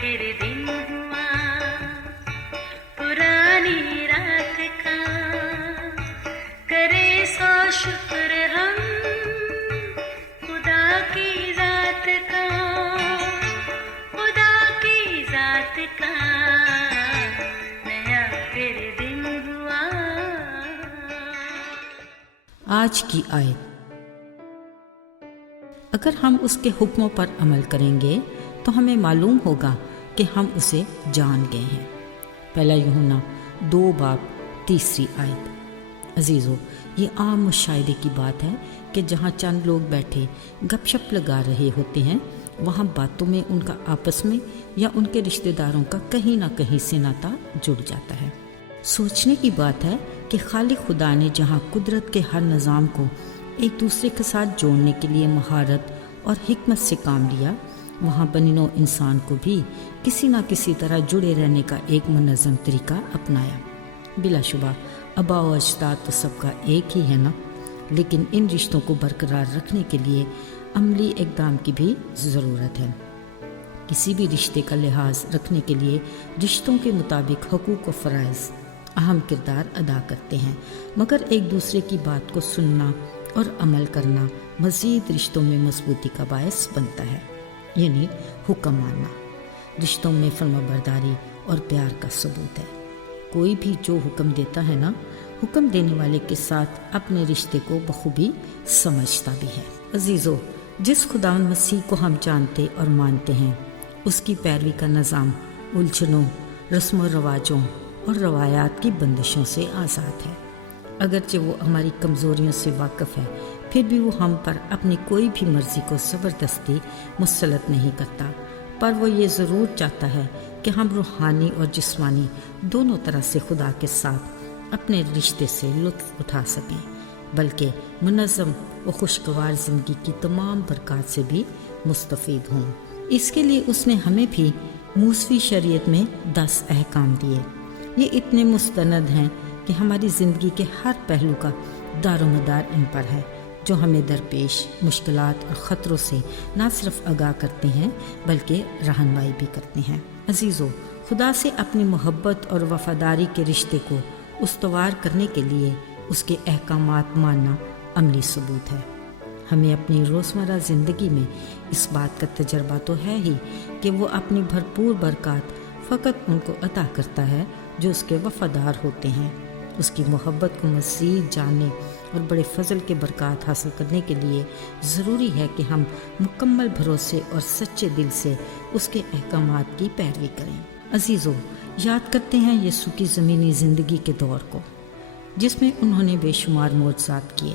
फिर दिन हुआ पुरानी रात का, करे सौ शुक्र हम खुदा की जात का, खुदा की जात का, नया फिर दिन हुआ। आज की आयत, अगर हम उसके हुक्मों पर अमल करेंगे तो हमें मालूम होगा कि हम उसे जान गए हैं। पहला यूहन्ना 2:3 आयत। अजीज़ों, ये आम मुशाहिदे की बात है कि जहाँ चंद लोग बैठे गपशप लगा रहे होते हैं, वहाँ बातों में उनका आपस में या उनके रिश्तेदारों का कहीं ना कहीं से नाता जुड़ जाता है। सोचने की बात है कि खालिक खुदा ने जहाँ कुदरत के हर निज़ाम को एक दूसरे के साथ जोड़ने के लिए महारत और हिकमत से काम लिया, वहाँ बनिनो इंसान को भी किसी न किसी तरह जुड़े रहने का एक मुनज़्ज़म तरीका अपनाया। बिलाशुबा आबा व अजदाद तो सबका एक ही है ना, लेकिन इन रिश्तों को बरकरार रखने के लिए अमली इक़दाम की भी ज़रूरत है। किसी भी रिश्ते का लिहाज रखने के लिए रिश्तों के मुताबिक हकूक़ व फ़राइज़ अहम किरदार अदा करते हैं, मगर एक दूसरे की बात को सुनना और अमल करना मज़ीद रिश्तों में मजबूती का बायस बनता है। यानी हुक्म मानना रिश्तों में फरमाबरदारी और प्यार का सबूत है। कोई भी जो हुक्म देता है ना, हुक्म देने वाले के साथ अपने रिश्ते को बखूबी समझता भी है। अजीज़ों, जिस खुदावंद मसीह को हम जानते और मानते हैं, उसकी पैरवी का निज़ाम उलझनों, रस्म व रवाजों और रवायात की बंदिशों से आज़ाद है। अगरचे वो हमारी कमज़ोरियों से वाकिफ़ है, फिर भी वो हम पर अपनी कोई भी मर्ज़ी को ज़बरदस्ती मुसलत नहीं करता, पर वो ये ज़रूर चाहता है कि हम रूहानी और जिस्मानी दोनों तरह से खुदा के साथ अपने रिश्ते से लुत्फ़ उठा सकें, बल्कि मुनज़्ज़म व खुशगवार ज़िंदगी की तमाम बरक़ात से भी मुस्तफ़ीद हों। इसके लिए उसने हमें भी मूसवी शरीयत में 10 अहकाम दिए। ये इतने मुस्तनद हैं कि हमारी ज़िंदगी के हर पहलू का दारोमदार इन पर है, जो हमें दरपेश मुश्किलात और ख़तरों से न सिर्फ आगाह करते हैं बल्कि रहनुमाई भी करते हैं। अजीज़ों, खुदा से अपनी मोहब्बत और वफ़ादारी के रिश्ते को उस्तवार करने के लिए उसके अहकामात मानना अमली सबूत है। हमें अपनी रोज़मर्रा ज़िंदगी में इस बात का तजर्बा तो है ही कि वो अपनी भरपूर बरक़ात फ़कत उनको अता करता है जो उसके वफ़ादार होते हैं। उसकी मोहब्बत को मज़ीद जानने और बड़े फ़ज़ल के बरक़ात हासिल करने के लिए ज़रूरी है कि हम मुकम्मल भरोसे और सच्चे दिल से उसके अहकामात की पैरवी करें। अजीज़ों, याद करते हैं यीशु की ज़मीनी ज़िंदगी के दौर को, जिसमें उन्होंने बेशुमार मोजज़ात किए।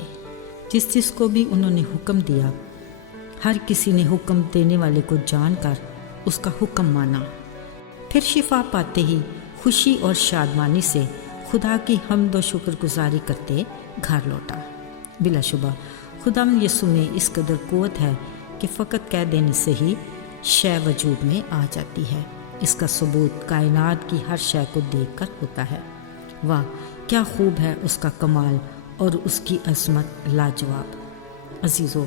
जिस को भी उन्होंने हुक्म दिया, हर किसी ने हुक्म देने वाले को जानकर उसका हुक्म माना, फिर शिफा पाते ही खुशी और शादमानी से खुदा की हम्द व शुक्रगुजारी करते घर लौटा। बिलाशुबा खुदावंद यीशु में इस कदर क़ुव्वत है कि फ़कत कह देने से ही शय वजूद में आ जाती है। इसका सबूत कायनात की हर शय को देखकर होता है। वाह, क्या खूब है उसका कमाल और उसकी अज़मत लाजवाब। अजीज़ों,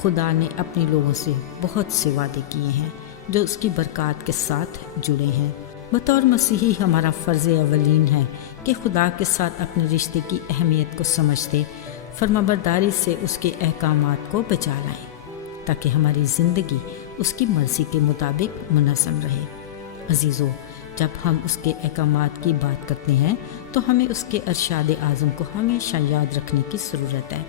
खुदा ने अपने लोगों से बहुत से वादे किए हैं जो उसकी बरक़ात के साथ जुड़े हैं। बतौर मसीही हमारा फ़र्ज़ अवलीन है कि खुदा के साथ अपने रिश्ते की अहमियत को समझते फरमाबरदारी से उसके अहकामात को बचा लाएं, ताकि हमारी ज़िंदगी उसकी मर्ज़ी के मुताबिक मुनज़्ज़म रहे। अजीज़ों, जब हम उसके अहकामात की बात करते हैं तो हमें उसके अरशाद आज़म को हमेशा याद रखने की ज़रूरत है।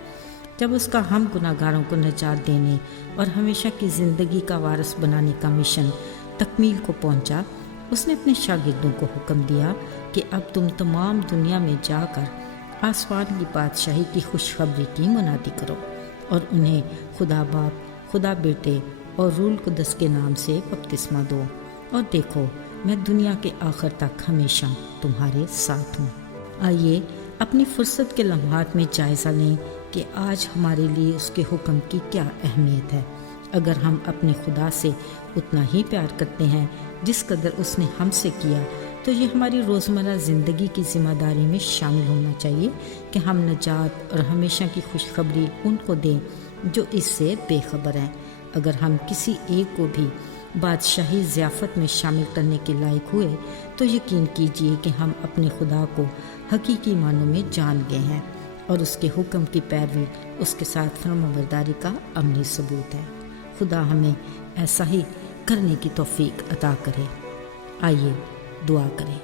जब उसका हम गुनाहगारों को निजात देने और हमेशा की ज़िंदगी का वारिस बनाने का मिशन तकमील को पहुंचा, उसने अपने शागिर्दों को हुक्म दिया कि अब तुम तमाम दुनिया में जाकर आसमान की बादशाही की खुशखबरी की मुनादी करो और उन्हें खुदा बाप, खुदा बेटे और रूल कुदस के नाम से बपतिस्मा दो, और देखो मैं दुनिया के आखिर तक हमेशा तुम्हारे साथ हूँ। आइए अपनी फुर्सत के लम्हात में जायज़ा लें कि आज हमारे लिए उसके हुक्म की क्या अहमियत है। अगर हम अपने खुदा से उतना ही प्यार करते हैं जिस कदर उसने हमसे किया, तो ये हमारी रोज़मर्रा ज़िंदगी की ज़िम्मेदारी में शामिल होना चाहिए कि हम नजात और हमेशा की खुशखबरी उनको दें जो इससे बेखबर हैं। अगर हम किसी एक को भी بادشاہی ضیافت میں شامل کرنے کے لائق ہوئے تو یقین کیجیے کہ ہم اپنے خدا کو حقیقی معنوں میں جان گئے ہیں اور اس کے حکم کی پیروی اس کے ساتھ فرمانبرداری کا عملی ثبوت ہے۔ خدا ہمیں ایسا ہی کرنے کی توفیق عطا کرے۔ آئیے دعا کریں۔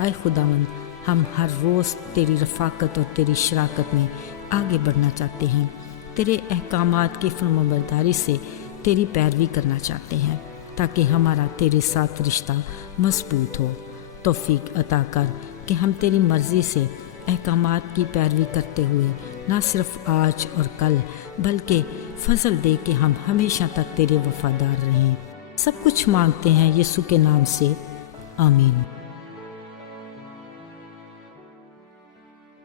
اے خداوند، ہم ہر روز تیری رفاقت اور تیری شراکت میں آگے بڑھنا چاہتے ہیں، تیرے احکامات کی فرمانبرداری سے تیری پیروی کرنا چاہتے ہیں تاکہ ہمارا تیرے ساتھ رشتہ مضبوط ہو۔ توفیق عطا کر کہ ہم تیری مرضی سے احکامات کی پیروی کرتے ہوئے نہ صرف آج اور کل بلکہ فضل دے کہ ہم ہمیشہ تک تیرے وفادار رہیں۔ سب کچھ مانگتے ہیں یسوع کے نام سے، آمین۔